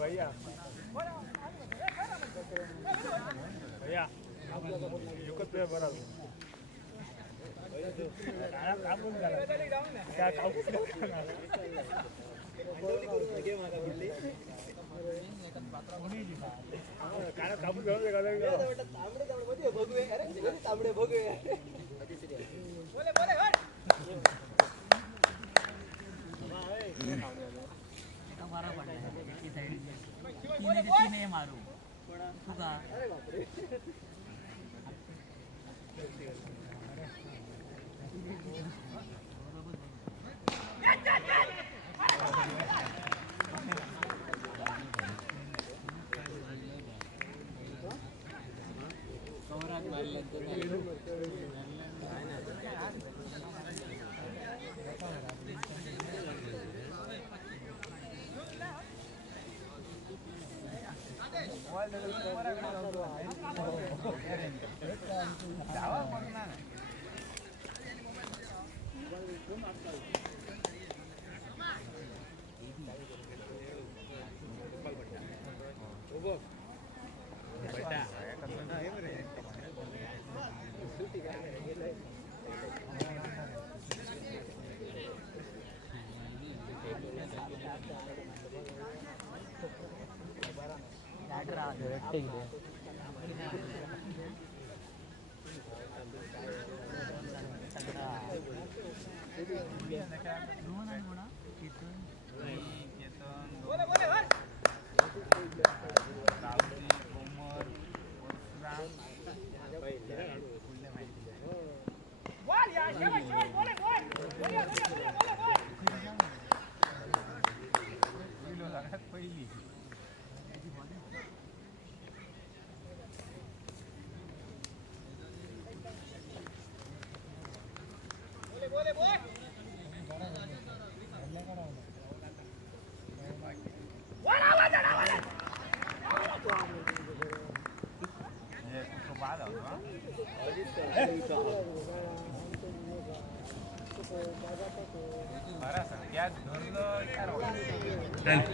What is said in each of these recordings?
भैया भैया युकत बरा कापून काय कापून तांबडे भोगवे मारू तुका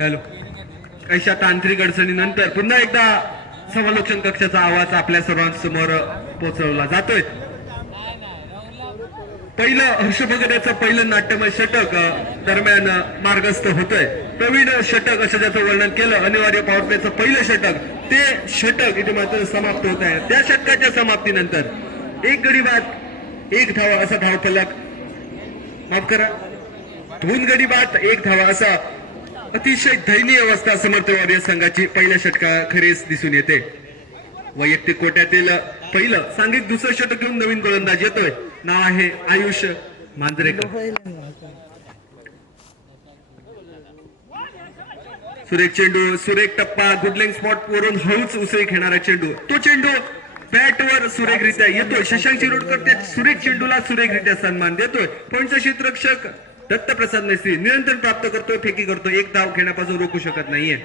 हॅलो अशा तांत्रिक अडचणीनंतर पुन्हा एकदा समालोचन कक्षाचा आवाज आपल्या सर्वांसमोर पोहोचवला जातोय. पहिलं हर्षभगड्याचं पहिलं नाट्यमय षटक दरम्यान मार्गस्थ होतोय. प्रवीण षटक असं ज्याचं वर्णन केलं, अनिवार्य पॉवर प्लेचं पहिलं षटक, ते षटक इथे मात्र समाप्त होत आहे. त्या षटकाच्या समाप्तीनंतर एक गडी बाद एक धावा असा धावफलक, माफ करा 2 गडी बाद 1 धावा असा अतिशय दयनीय अवस्था समर्थ वॉरियर संघाची पहिल्या षटकाखेरीज दिसून येते. वैयक्तिक कोट्यातील पहिलं सांघिक दुसरं षटक घेऊन नवीन गोलंदाज येतोय. नाव आहे आयुष मांजरेकर. सुरेख चेंडू, सुरेख टप्पा, गुडलिंग स्पॉट वरून हळूच उसळी घेणारा चेंडू, तो चेंडू बॅटवर सुरेखरित्या येतोय. शशांक शिरोडकर त्या सुरेख चेंडूला सुरेखरित्या सन्मान देतोय. पॉईंटचा क्षेत्ररक्षक दत्तप्रसाद मेस्त्री नियंत्रण प्राप्त करतोय, फेकी करतोय, एक धाव घेण्यापासून रोखू शकत नाहीये.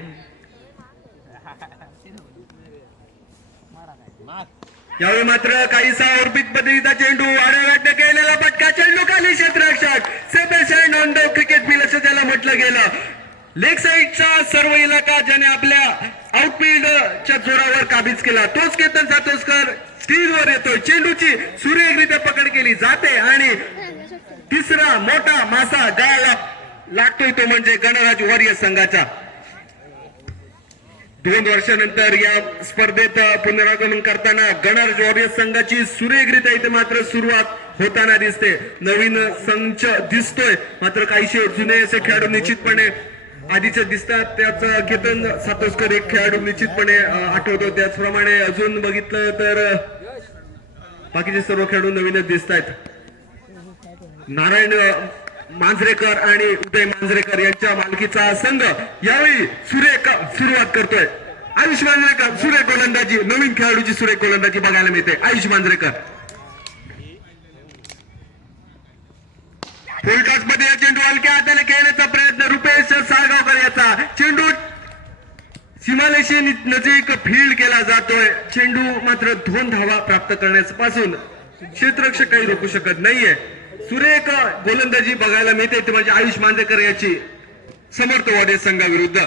यावेळी मात्र काहीसा ऑर्बिट पद्धतीचा चेंडू, आडव्याने केलेला फटका, चेंडू खाली क्षेत्ररक्षक Sebastian on the cricket field असं त्याला म्हटलं गेलं. लेग साईडचा सर्व इलाका ज्याने आपल्या आउटफील्डच्या जोरावर काबीज केला, तोच केतन सातोसकर स्टीलवर येतोय. चेंडूची सुरेखरित्या पकड केली जाते आणि तिसरा मोठा मासा गळाला लागतोय, तो म्हणजे गणराज वॉरियर संघाचा. 2 वर्षानंतर या स्पर्धेत पुनरागमन करताना गणराज वॉरियर संघाची सुरेखरित्या इथे मात्र सुरुवात होताना दिसते. नवीन संच दिसतोय, मात्र काहीशे जुने असे खेळाडू निश्चितपणे आधीचे दिसतात. त्याच केतन सातोसकर एक खेळाडू निश्चितपणे आठवतो. त्याचप्रमाणे अजून बघितलं तर बाकीचे सर्व खेळाडू नवीनच दिसत आहेत. नारायण मांजरेकर आणि उदय मांजरेकर यांच्या मालकीचा संघ यावेळी सुरेख सुरुवात करतोय. आयुष मांजरेकर सुरेख गोलंदाजी, नवीन खेळाडूची सुरेख गोलंदाजी बघायला मिळते. आयुष मांजरेकर फुल टॉस मध्ये या चेंडू हलक्या हाताने खेळण्याचा प्रयत्न, रुपेश साळगावकर याचा चेंडू सीमारेषे नजीक फील्ड केला जातोय. चेंडू मात्र 2 धावा प्राप्त करण्यापासून क्षेत्ररक्षक काही रोखू शकत नाहीये. सुरेख गोलंदाजी बघायला मिळते ते म्हणजे आयुष मांजरेकर याची समर्थ वॉरियर्स संघाविरुद्ध.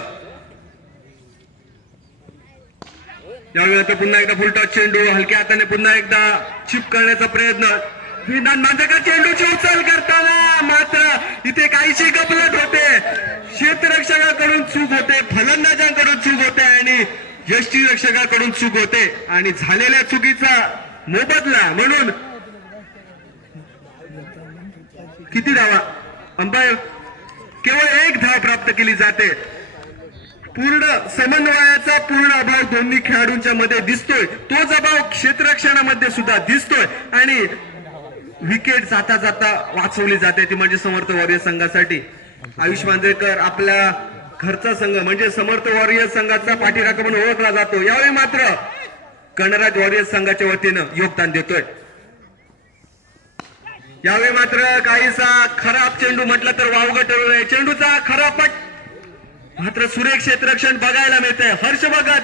यावेळी आता पुन्हा एकदा फुलटॉस चेंडू हलक्या हाताने पुन्हा एकदा चिप करण्याचा प्रयत्न. विधान मांजरेकर चेंडूची उचल करताना मात्र इथे काहीशी गफलत होते. क्षेत्ररक्षकाकडून चूक होते, फलंदाजांकडून चूक होते आणि यष्टीरक्षकाकडून चूक होते आणि झालेल्या चुकीचा मोबदला म्हणून किती धावा अंपायर केवळ 1 धाव प्राप्त केली जाते. पूर्ण समन्वयाचा पूर्ण अभाव दोन्ही खेळाडूंच्या मध्ये दिसतोय. तोच अभाव क्षेत्ररक्षणामध्ये सुद्धा दिसतोय आणि विकेट जाता जाता वाचवली जाते ती म्हणजे समर्थ वॉरियर्स संघासाठी. आयुष मांजरेकर आपल्या घरचा संघ म्हणजे समर्थ वॉरियर्स संघाचा पाठीराखा म्हणून ओळखला जातो. यावेळी मात्र गणराज वॉरियर्स संघाच्या वतीनं योगदान देतोय. यावेळी मात्र काहीसा खराब चेंडू म्हटलं तर वावगं ठरवलंय. चेंडूचा खरा पट मात्र सुरेख क्षेत्ररक्षण बघायला मिळतंय. हर्ष भगत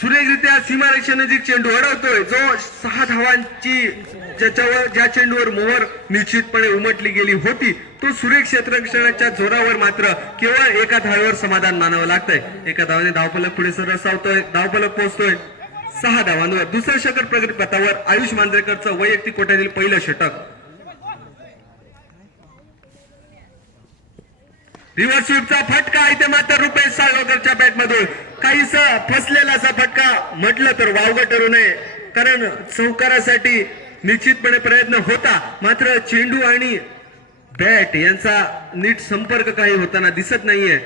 सुरेखरित्या सीमारेषेनजीक चेंडू अडवतोय. जो 6 धावांची ज्या चेंडूवर मोहर निश्चितपणे उमटली गेली होती तो सुरेख क्षेत्ररक्षणाच्या जोरावर मात्र केवळ 1 धावेवर समाधान मानावं लागतंय. 1 धावाने धावफलक पुढे सरसावतोय. धावफलक पोहोचतोय 6 धावांवर. दुसऱ्या षटक प्रगतीपथावर आयुष मांजरेकरचं वैयक्तिक कोट्यातील पहिलं षटक. रिव्हर्स स्वीपचा फटका इथे मात्र रुपेश साळगावकरच्या बॅटमधून काहीसा फसलेला असा फटका म्हटलं तर वावगं ठरू नये कारण चौकारासाठी निश्चितपणे प्रयत्न होता. मात्र चेंडू आणि बॅट यांचा नीट संपर्क काही होताना दिसत नाहीये.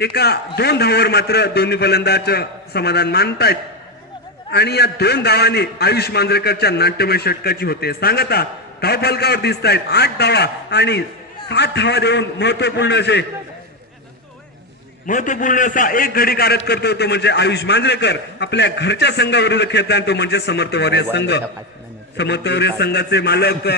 2 धावावर मात्र दोन्ही फलंदाज समाधान मानतायत आणि या 2 धावांनी आयुष मांजरेकरच्या नाट्यमय षटकाची होते सांगता. धावफलकावर दिसत आहेत 8 धावा आणि 7 धावा देऊन महत्वपूर्ण असा एक घडी कारत करतो तो म्हणजे आयुष मांजरेकर. आपल्या घरच्या संघाविरुद्ध खेळताना तो म्हणजे समर्थ वॉरियर्स संघ. समर्थ वॉरियर्स संघाचे मालक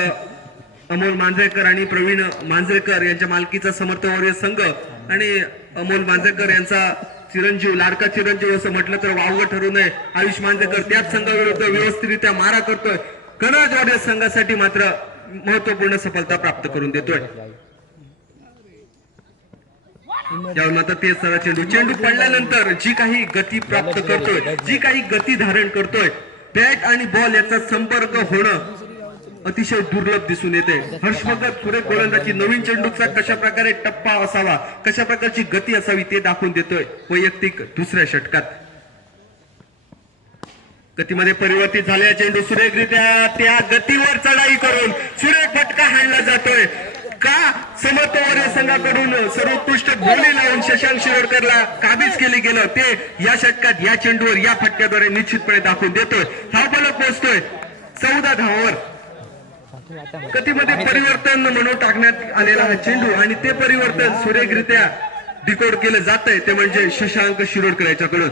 अमोल मांजरेकर आणि प्रवीण मांजरेकर यांच्या मालकीचा समर्थ वॉरियर्स संघ आणि अमोल मांजरेकर यांचा चिरंजीव लाडका चिरंजीव असं म्हटलं तर वावगं ठरू नये. आयुष मांजरेकर त्याच संघाविरुद्ध व्यवस्थितरित्या मारा करतोय. गणराज वॉरियर्स संघासाठी मात्र महत्वपूर्ण सफलता प्राप्त करून देतोय. यावर मात्र तेच सारा चेंडू पडल्यानंतर जी काही गती प्राप्त करतोय, जी काही गती धारण करतोय, बॅट आणि बॉल याचा संपर्क होणं अतिशय दुर्लभ दिसून येते. हर्ष भगत सुरेख गोलंदाजी नवीन चेंडूचा कशा प्रकारे टप्पा असावा, कशा प्रकारची गती असावी ते दाखवून देतोय वैयक्तिक दुसऱ्या षटकात. गतीमध्ये परिवर्तित झालेला चेंडू सुरेखरित्या त्या गतीवर चढाई करून सुरेख फटका हाणला जातोय. का समर्थ वॉरियर्स संघाकडून सर्वोत्कृष्ट गोली लावून शशांक शिरोडकरला काबीज केले गेलं ते या षटकात या चेंडूवर या फटक्याद्वारे निश्चितपणे दाखवून देतोय. धावफलक पोहोचतोय 14 धावावर. गतीमध्ये परिवर्तन म्हणून टाकण्यात आलेला हा चेंडू आणि ते परिवर्तन सुरेखरित्या डिकोड केलं जातंय ते म्हणजे शशांक शिरोडकर याच्याकडून.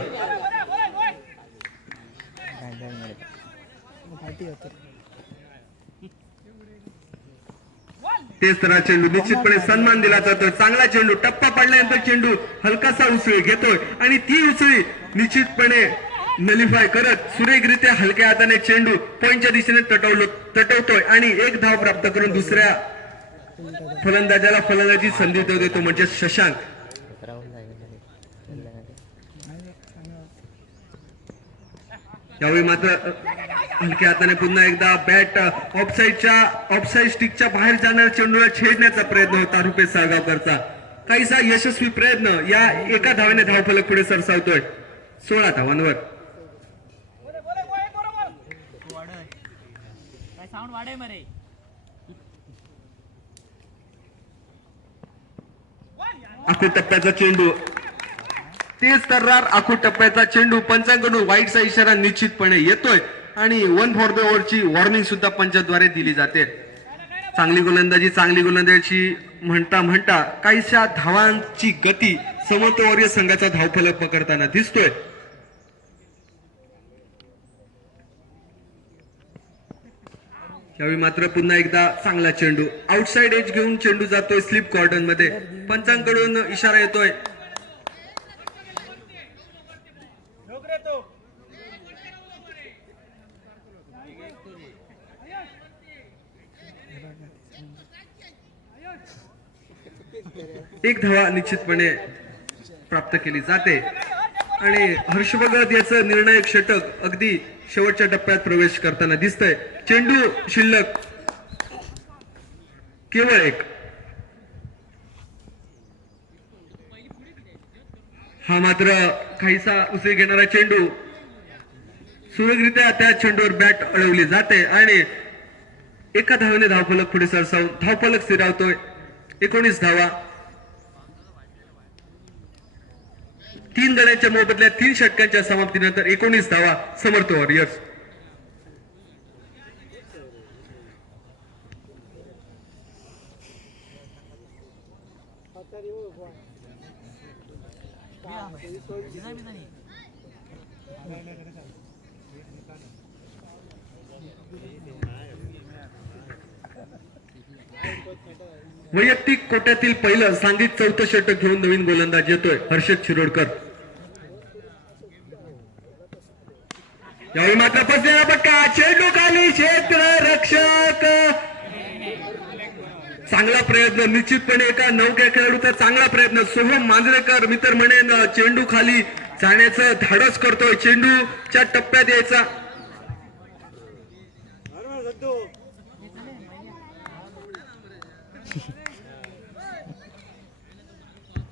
तेच तर चेंडू निश्चितपणे सन्मान दिला जातोय. चांगला चेंडू टप्पा पडल्यानंतर चेंडू हलकासा उसळी घेतोय आणि ती उसळी निश्चितपणे नलिफाय करत सुरेखरित्या हलक्या हाताने चेंडू पॉइंटच्या दिशेने तटवतोय आणि 1 धाव प्राप्त करून दुसऱ्या फलंदाजाला फलंदाजी संधी देतो म्हणजे शशांक. यावेळी मात्र हलक्या हाताने पुन्हा एकदा बॅट ऑफसाईड स्टिकच्या बाहेर जाणाऱ्या चेंडूला छेडण्याचा प्रयत्न होता रुपेश साळगावकरचा. काहीसा यशस्वी प्रयत्न या 1 धावेने धावफलक पुढे सरसावतोय 16 धावांवर. आखूड टप्प्याचा चेंडू तेच तर्रार आखूड टप्प्याचा चेंडू पंचांकडून वाईटचा इशारा निश्चितपणे येतोय आणि 1 फॉर द ओव्हरची वॉर्निंग सुद्धा पंचाद्वारे दिली जाते. चांगली गोलंदाजी म्हणता काहीशा धावांची गती समर्थ वॉरियर्स संघाचा धावफलक पकडताना दिसतोय. यावेळी मात्र पुन्हा एकदा चांगला चेंडू आउटसाइड एज घेऊन चेंडू जातोय स्लिप कॉर्डन मध्ये. पंचांकडून इशारा येतोय. एक धावा निश्चितपणे प्राप्त केली जाते आणि हर्ष भगत याचं निर्णायक षटक अगदी शेवटच्या टप्प्यात प्रवेश करताना दिसतंय. चेंडू शिल्लक केवळ एक. हा मात्र काहीसा उसळी घेणारा चेंडू सुयोगरित्या त्या चेंडूवर बॅट अडवली जाते आणि एका धावेने धावफलक पुढे सरसावून धावफलक स्थिरावतोय. 19 धावा. 3 गड्यांच्या मोबदल्यात 3 षटकांच्या समाप्तीनंतर 19 धावा समर्थ वॉरियर्स. वैयक्तिक कोट्यातील पहिलं सांघिक 4थं षटक घेऊन नवीन गोलंदाज येतोय हर्षद शिरोडकर. यावेळी मात्र फसलेला फटका. चेंडू खाली क्षेत्ररक्षक. चांगला प्रयत्न निश्चितपणे एका नवख्या खेळाडूचा चांगला प्रयत्न. सोहम मांजरेकर मी तर म्हणेन चेंडू खाली जाण्याचं धाडस करतोय. चेंडूच्या टप्प्यात यायचा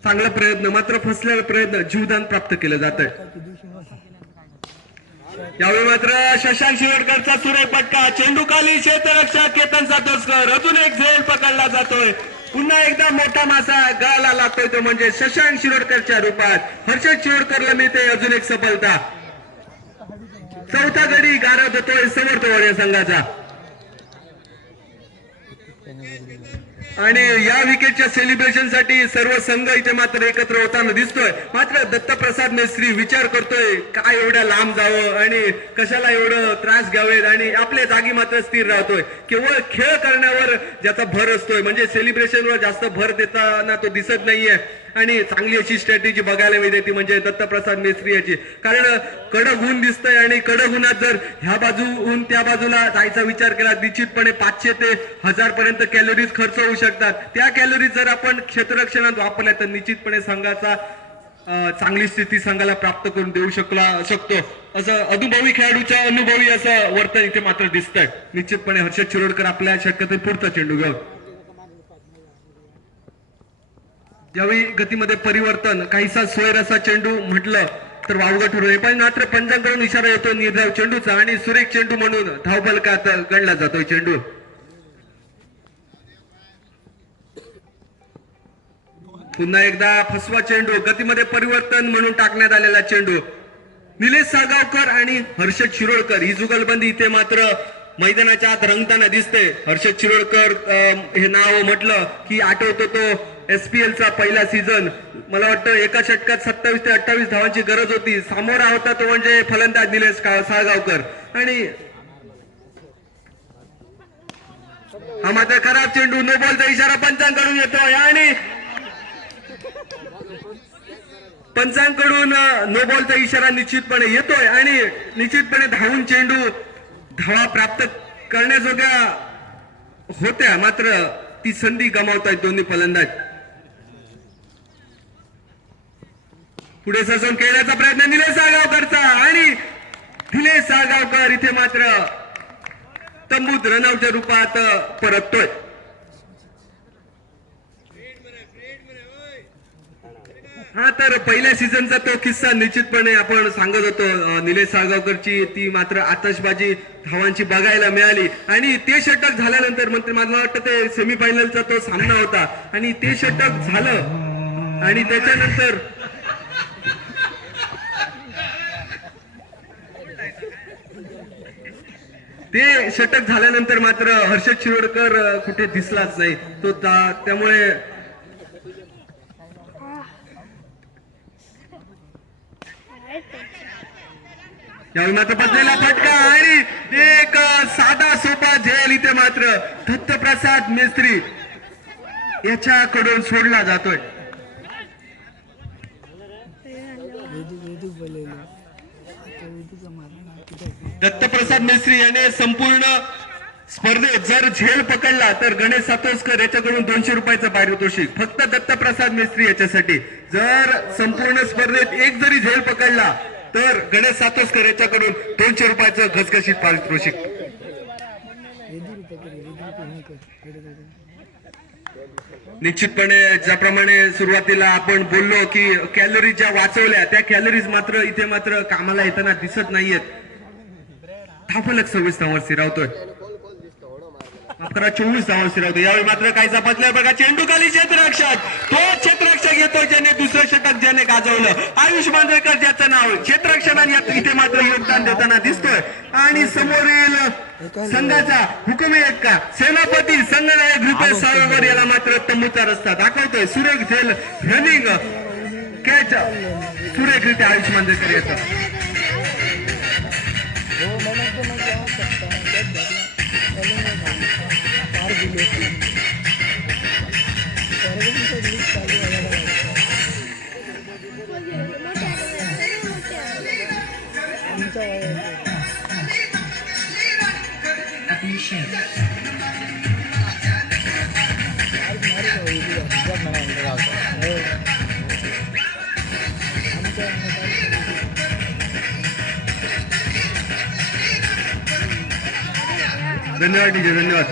चांगला प्रयत्न मात्र फसलेला प्रयत्न जीवदान प्राप्त केलं जात आहे. यावेळी मात्र शशांक शिरोडकरचा सुरेख फटका. चेंडू खाली क्षेत्ररक्षक केतन सातोसकर. अजून एक झेल पकडला जातोय. पुन्हा एकदा मोठा मासा गळाला लागतोय तो म्हणजे शशांक शिरोडकरच्या रूपात हर्षद शिरोडकरला मिळते अजून एक सफलता. 4था गडी गारद होतोय समर्थ वॉरियर संघाचा आणि या विकेटच्या सेलिब्रेशन साठी सर्व संघ इथे मात्र एकत्र होताना दिसतोय. मात्र दत्तप्रसाद मेस्त्री विचार करतोय काय एवढ्या लांब जावं आणि कशाला एवढं त्रास घ्यावेत आणि आपल्या जागी मात्र स्थिर राहतोय. केवळ खेळ करण्यावर ज्याचा भर असतोय म्हणजे सेलिब्रेशनवर जास्त भर देताना तो दिसत नाहीये आणि चांगली अशी स्ट्रॅटेजी बघायला मिळते ती म्हणजे दत्तप्रसाद मेस्त्री याची. कारण कडक ऊन दिसतंय आणि कडक उन्हात जर ह्या बाजूहून त्या बाजूला जायचा विचार केला निश्चितपणे 500 ते 1000 पर्यंत कॅलरीज खर्च होऊ शकतात. त्या कॅलरीज जर आपण क्षेत्ररक्षणात वापरल्या तर निश्चितपणे संघाचा चांगली स्थिती संघाला प्राप्त करून देऊ शकतो असं अनुभवी खेळाडूच्या अनुभवी असं वर्तन इथे मात्र दिसतंय. निश्चितपणे हर्षद शिरोडकर आपल्या षटकातील पुढचा चेंडू घेऊन यावेळी गतीमध्ये परिवर्तन काहीसा सोयरसा चेंडू म्हटलं तर वावगं ठरू नये पण मात्र पंचांकडून इशारा येतो निर्धाव चेंडूचा आणि सुरेख चेंडू म्हणून धावफलकात गणला जातोय चेंडू. पुन्हा एकदा फसवा चेंडू. गतीमध्ये परिवर्तन म्हणून टाकण्यात आलेला चेंडू. निलेश साळगावकर आणि हर्षद शिरोडकर ही जुगलबंदी इथे मात्र मैदानाच्या आत रंगताना दिसते. हर्षद शिरोडकर हे नाव म्हटलं की आठवतो तो SPL चा पहिला सीझन. मला वाटतं एका षटकात 27 ते 28 धावांची गरज होती. सामोरा होता तो म्हणजे फलंदाज निलेश साळगावकर आणि हा मात्र खराब चेंडू. नो बॉलचा इशारा पंचांकडून येतोय आणि पंचांकडून नो बॉलचा इशारा निश्चितपणे येतोय आणि निश्चितपणे धावून चेंडू धावा प्राप्त करण्याजोग्या होत्या मात्र ती संधी गमावतायत दोन्ही फलंदाज. पुढे सरसून खेळण्याचा प्रयत्न निलेश साळगावकरचा आणि निलेश साळगावकर इथे मात्र तंबूत रनआउटच्या रूपात परततोय. हा तर पहिल्या सीझनचा तो किस्सा निश्चितपणे आपण सांगत होतो. निलेश साळगावकरची ती मात्र आतषबाजी धावांची बघायला मिळाली आणि ते षटक झाल्यानंतर मला वाटतं ते सेमीफायनलचा तो सामना होता आणि ते षटक झालं आणि त्याच्यानंतर ते षटक झाल्यानंतर मात्र हर्षद शिरोडकर कुठे दिसलाच नाही तो त्यामुळे यावेळी मात्र बसलेला फटका आणि एक साधा सोपा झेल इथे मात्र दत्तप्रसाद मेस्त्री याच्याकडून सोडला जातोय. दत्तप्रसाद मेस्त्री याने संपूर्ण स्पर्धेत जर झेल पकडला तर गणेश सातोसकर याच्याकडून 200 रुपयाचं पारितोषिक फक्त दत्तप्रसाद मिस्त्री याच्यासाठी. जर संपूर्ण स्पर्धेत एक जरी झेल पकडला तर गणेश सातोसकर याच्याकडून 200 रुपयाचं घसघशीत पारितोषिक. निश्चितपणे ज्याप्रमाणे सुरुवातीला आपण बोललो की कॅलरीज ज्या वाचवल्या त्या कॅलरीज मात्र इथे मात्र कामाला येताना दिसत नाहीयेत. धावफलक 26 धावांवर स्थिरावतोय. माफ करा 24 धावांवर स्थिरावतोय. यावेळी मात्र काहीसा बदलाय बघा. चेंडू खाली क्षेत्ररक्षक, तो क्षेत्ररक्षक येतो ज्याने दुसरं षटक ज्याने गाजवलं. आयुष मांजरेकर ज्याचं नाव क्षेत्ररक्षणात इथे मात्र योगदान देताना दिसतोय. आणि समोरील संघाचा हुकुमी एक्का सेनापती संघनायक रुपेश सावरकर याला मात्र तंबूचा रस्ता दाखवतोय. सुरेख झेल रनिंग कॅच सुरेखरित्या आयुष मांजरेकर येतात. धन्यवाद डीजे, धन्यवाद.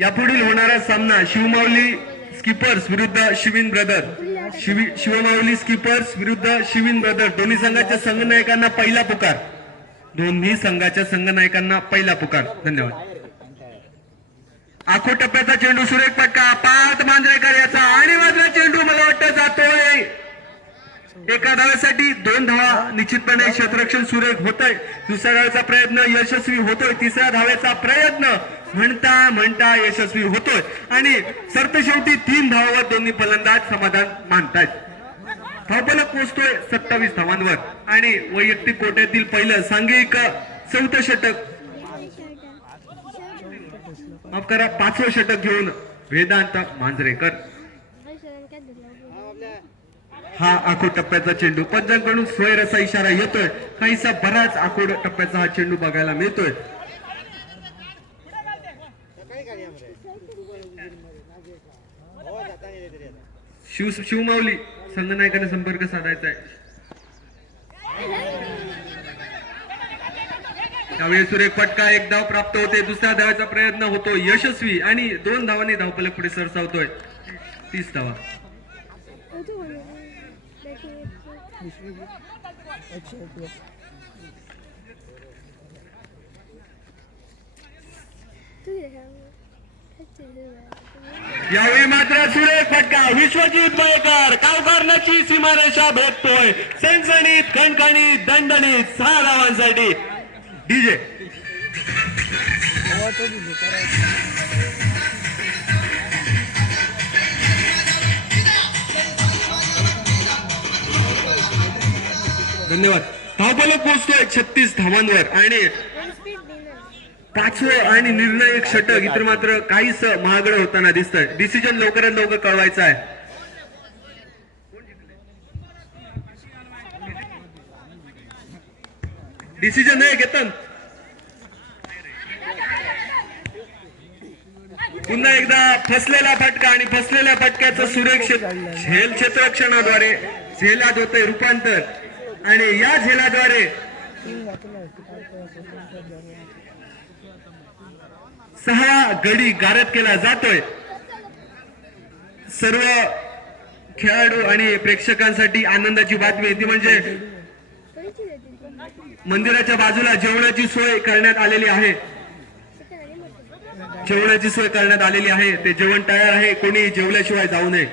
यापुढील होणारा सामना शिवमाऊली स्किपर्स विरुद्ध शिवीन ब्रदर. शिवमाऊली स्किपर्स विरुद्ध शिवीन ब्रदर. दोन्ही संघाच्या संघनायकांना पहिला पुकार. दोन्ही संघाच्या संघनायकांना पहिला पुकार. धन्यवाद. आखो टप्प्याचा चेंडू सुरेख फटका पार्थ मांजरेकर याचा आणि मात्र चेंडू मला वाटतं जातोय. एका धावेसाठी 2 धावा निश्चितपणे क्षेत्ररक्षण सुरेख होतोय. दुसऱ्या धावेचा प्रयत्न यशस्वी होतोय. तिसऱ्या धावेचा प्रयत्न म्हणता म्हणता यशस्वी होतोय. आणि सरतेशेवटी 3 धावांवर दोन्ही फलंदाज समाधान मानतायत. धावफलक पोहोचतोय 27 धावांवर. आणि वैयक्तिक कोट्यातील पहिलं सांघिक 4थं षटक माफ करा 5वं षटक घेऊन वेदांत मांजरेकर. हा आखोड टप्प्याचा चेंडू पंचांकडून स्वैर असा इशारा येतोय. काहीसा बराच आखोड टप्प्याचा हा चेंडू बघायला मिळतोय. शिवमाऊली संघनायकाने संपर्क साधायचा आहे. त्यावेळी सुरेख फटका 1 धाव प्राप्त होते. दुसऱ्या धावाचा प्रयत्न होतो यशस्वी आणि 2 धावांनी धावफलक पुढे सरसावतोय. 30 धावा. यावेळी मात्र सुरेख फटका विश्वजित मयेकर कावकारणाची सीमारेषा भेटतोय. सणसणीत खणखणीत दणदणीत 6 धावांसाठी डीजे. धन्यवाद. धावफलक पोहोचतोय 36 धावांवर. आणि 5वं आणि निर्णायक षटक इतर मात्र काहीच महागडं होताना दिसतंय. डिसिजन लवकरात लवकर कळवायचा आहे. डिसिजन नाही घेतात. पुन्हा एकदा फसलेला फटका आणि फसलेल्या फटक्याचं सुरेख झेल क्षेत्ररक्षणाद्वारे झेलात होतंय रूपांतर. आणि या झेलाद्वारे 6 गडी गारद केला जातोय. सर्व खेळाडू आणि प्रेक्षकांसाठी आनंदाची बातमी ती म्हणजे मंदिराच्या बाजूला जेवणाची सोय करण्यात आलेली आहे. जेवणाची सोय करण्यात आलेली आहे. ते जेवण तयार आहे. कोणी जेवल्याशिवाय जाऊ नये.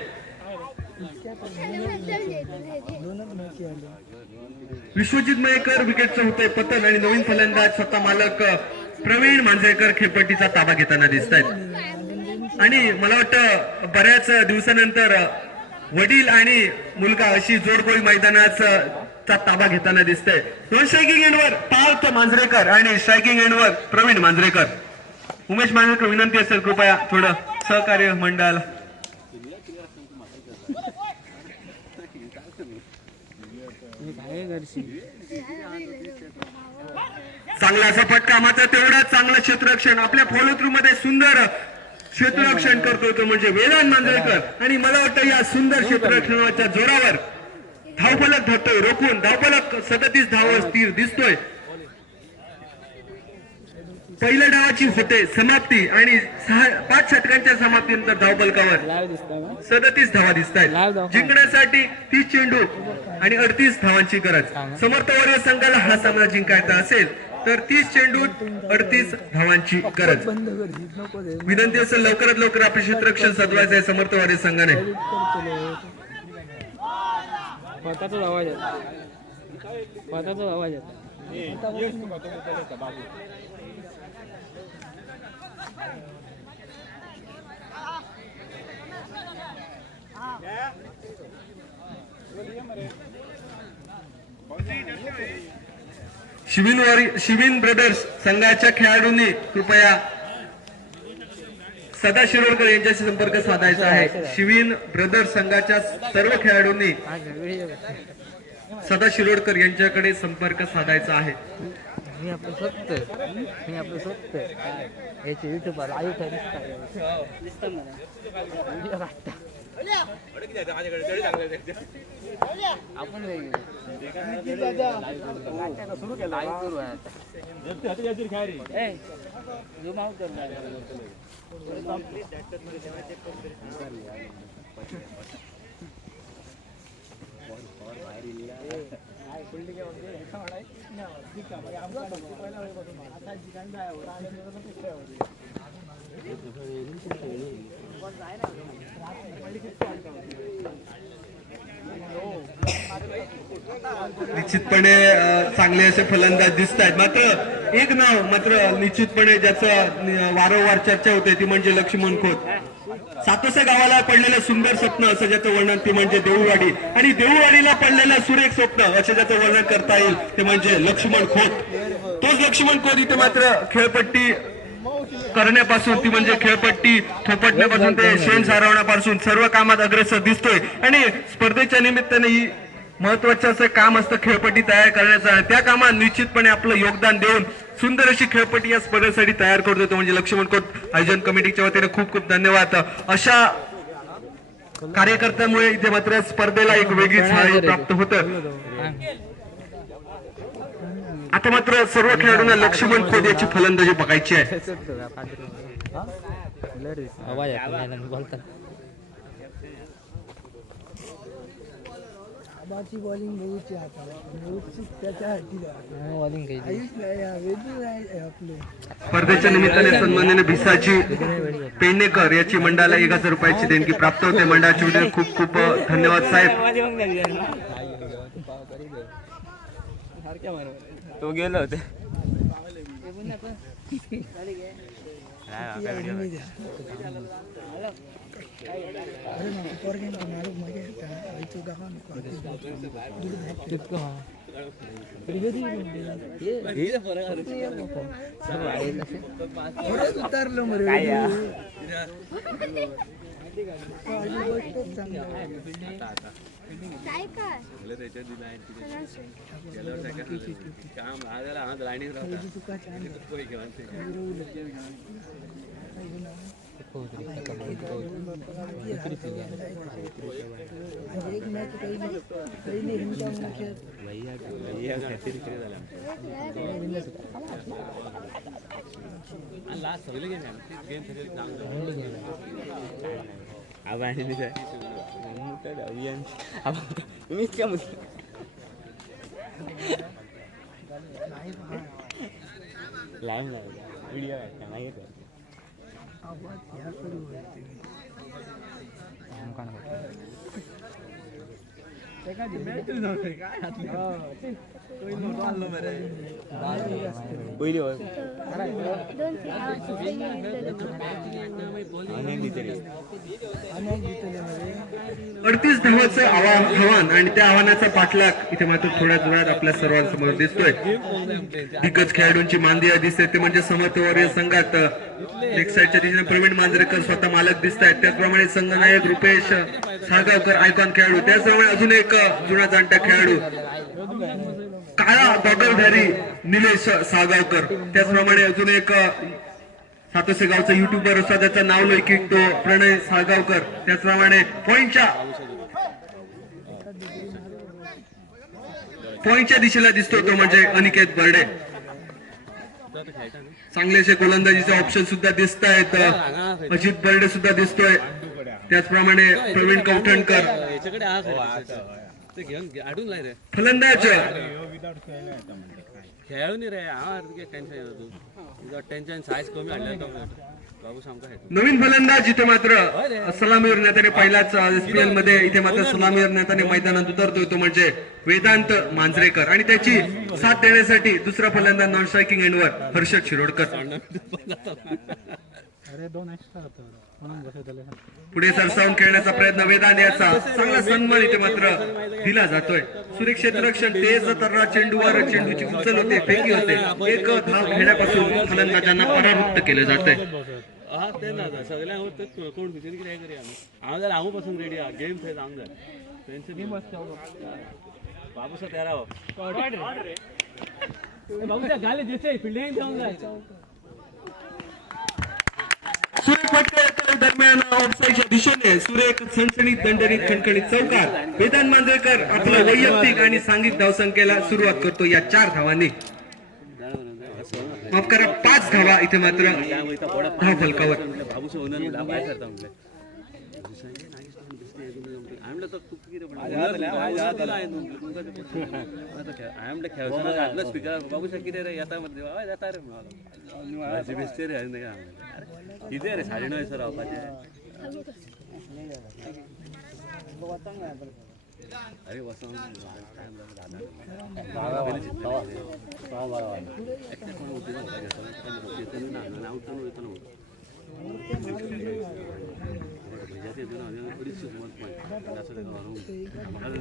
विश्वजित मयेकर विकेटचं होतंय पतन आणि नवीन फलंदाज स्वतः मालक प्रवीण मांजरेकर खेळपट्टीचा ताबा घेताना दिसत आहेत. आणि मला वाटतं बऱ्याच दिवसानंतर वडील आणि मुलगा अशी जोडगोळी मैदानाचा ताबा घेताना दिसतंय. दोन स्ट्रायकिंग एंडवर पार्थ मांजरेकर आणि स्ट्रायकिंग एंडवर प्रवीण मांजरेकर. उमेश मांजरेकर विनंती असेल कृपया थोडं सहकार्य मंडळाला. चांगला असा फटका, मात्र तेवढाच चांगलं क्षेत्ररक्षण आपल्या फॉलो थ्रू मध्ये सुंदर क्षेत्ररक्षण करतो तो म्हणजे वेदांत मांजरेकर. आणि मला वाटतं या सुंदर क्षेत्ररक्षणाच्या जोरावर धावफलक धरतोय रोखून, धावफलक 37 धावावर स्थिर दिसतोय. पहिल्या डावाची होते समाप्ती आणि 5 षटकांच्या समाप्तीनंतर धावफलकावर 37 धावा दिसत आहेत. जिंकण्यासाठी 30 चेंडू आणि 38 धावांची गरज. समर्थ वॉरियर संघाला हा सामना जिंकायचा असेल तर 30 चेंडूत 38 धावांची गरज. विनंती असेल लवकरात लवकर आपले क्षेत्ररक्षण सजवायचं आहे समर्थ वॉरियर संघाने. पताचा आवाज येतो. शिवीन ब्रदर्स संघाच्या खेळाडूंनी कृपया सदा शिरोडकर यांच्याशी संपर्क साधायचा आहे. शिवीन ब्रदर्स संघाच्या सर्व खेळाडूंनी सदा शिरोडकर यांच्याकडे संपर्क साधायचा आहे. मी आपलं स्वतः याचे युट्यूब आपण सुरू केला निश्चितपणे चांगले असे फलंदाज दिसत आहेत. मात्र एक नाव मात्र निश्चितपणे ज्याचं वारंवार चर्चा होते ती म्हणजे लक्ष्मण खोत. सातोसे गावाला पडलेलं सुंदर स्वप्न असं ज्याचं वर्णन ते म्हणजे देऊळवाडी, आणि देऊळवाडीला पडलेलं सुरेख स्वप्न असं ज्याचं वर्णन करता येईल ते म्हणजे लक्ष्मण खोत. तोच लक्ष्मण खोत इथे मात्र खेळपट्टी करण्यापासून ती म्हणजे खेळपट्टी थोपटण्यापासून ते शेण सारवण्यापासून सर्व कामात अग्रेसर दिसतोय. आणि स्पर्धेच्या निमित्ताने ही महत्वाचं असं काम असतं खेळपट्टी तयार करण्याचं. त्या कामात निश्चितपणे आपलं योगदान देऊन सुंदर अशी खेळपट्टी या स्पर्धेसाठी तयार करतो तो म्हणजे लक्ष्मण खोत. आयोजन कमिटीच्या वतीने खूप खूप धन्यवाद. अशा कार्यकर्त्यामुळे इथे मात्र स्पर्धेला एक वेगळी छाया प्राप्त होतं. आता मात्र सर्व खेळाडूंना लक्ष्मण खोत याची फलंदाजी बघायची आहे. बॉलिंग बघूची आता स्पर्धेच्या निमित्ताने सन्माननीय भिसाजी पेडणेकर याची मंडळाला 1000 रुपयाची देणगी प्राप्त होते. मंडळाच्या वतीने खूप खूप धन्यवाद साहेब. तो गेलो होते उतरलो एक मॅच पहिली अडतीस धावांचं आव्हान आणि त्या आव्हानाचा पाठलाग इथे मात्र थोड्याच वेळात आपल्या सर्वांसमोर दिसतोय. दिग्गज खेळाडूंची मानदिया दिसते ते म्हणजे समर्थ वॉरियर संघात लेग साईडच्या दिशेने प्रवीण मांजरेकर स्वतः मालक दिसत आहेत. त्याचप्रमाणे संघनायक रुपेश साळगावकर आयकॉन खेळाडू, त्याचप्रमाणे अजून एक जुना जाणता खेळाडू काळा गॉगलधारी निलेश साळगावकर. त्याचप्रमाणे अजून एक सातोसे गावचा युट्यूबर असा त्याचं नाव लौकिक तो प्रणय साळगावकर. त्याचप्रमाणे पॉइंटच्या दिशेला दिसतो तो म्हणजे अनिकेत बर्डे. चांगले असे गोलंदाजीचे ऑप्शन सुद्धा दिसत आहेत. अजित बर्डे सुद्धा दिसतोय. त्याचप्रमाणे प्रवीण कवठणकर फलंदाज. खेळून रे टेन्शन सायज कमी नवीन फलंदाज इथे मात्र सलामीवर नेत्याने पहिल्याच एसपीएल मध्ये इथे मात्र सलामीवर नेत्याने मैदानात उतरतोय तो म्हणजे वेदांत मांजरेकर. आणि त्याची साथ देण्यासाठी दुसरा फलंदाज नॉन स्ट्रायकिंग एंडवर हर्षद शिरोडकर. पुढे सरसावून खेळण्याचा प्रयत्न वेदांत याचा चांगला सन्मान इथे मात्र दिला जातोय. सुरेख क्षेत्ररक्षण तेज तर्रा चेंडूवर चेंडूची उचल होते फेकी होते. एक धाव घेण्यापासून फलंदाजांना पराभूत केलं जातंय. सगळ्या कोण किती काय करूया हांव जाल्यार हांव पासून रेडी आहा गेम थंय जावंक जाय. टेन्शन बाबूसा तेरा बाबूसा गाले दिसते फिल्डिंग जावंक जाय. सुरेख फटका दरम्यान ऑफसाईडच्या दिशेने सुरेख सणसणीत दणदणीत खणखणीत चौकार. वेदांत मांजरेकर आपला वैयक्तिक आणि सांघिक धावसंख्येला सुरुवात करतो या 4 धावांनी. माफ करा 5 धावा इथे मात्र धाव फलकावर. कितें रे 9:30 रावपाचें. अरे वचून